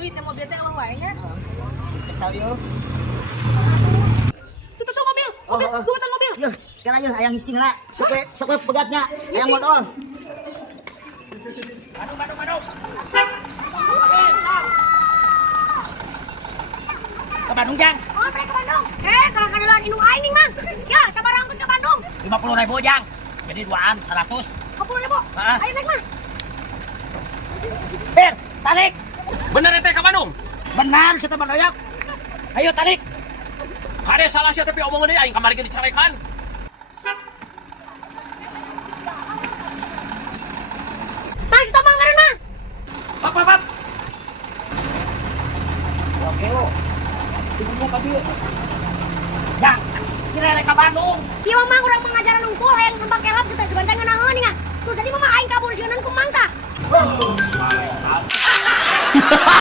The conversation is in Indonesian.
Wih, yang mobil teh emang wae-nya. Kesal yuk. Tuh mobil. Buatan mobil. Yuk, sekarang yuk ayang ngising lah. Sok pegatnya, ayang modal. Badung. Ke Bandung, Jang. Oh, mereka ke Bandung. Kalau kadelan indung aing nih, Mang. Ya, sabar angkut ke Bandung. 50.000, Jang. Jadi 2an 100. 50.000. Ayo naik, Mang. Bir, tarik. Bener teh ke Bandung? Benar, saya teman doyak. Ayo tarik. Kade salah sih tapi omongan dia aing kamari ge dicarekan. Mang, stop Mang karena. Pap. Oke, lo. Tunggu ka dieu. Jang, kira rek ka Bandung. Ieu Mang urang pengajaran unggul hayang nembak kelap kita sebantangan naon nih, Tuh tadi mama aing kabur sieun ku Mang tah.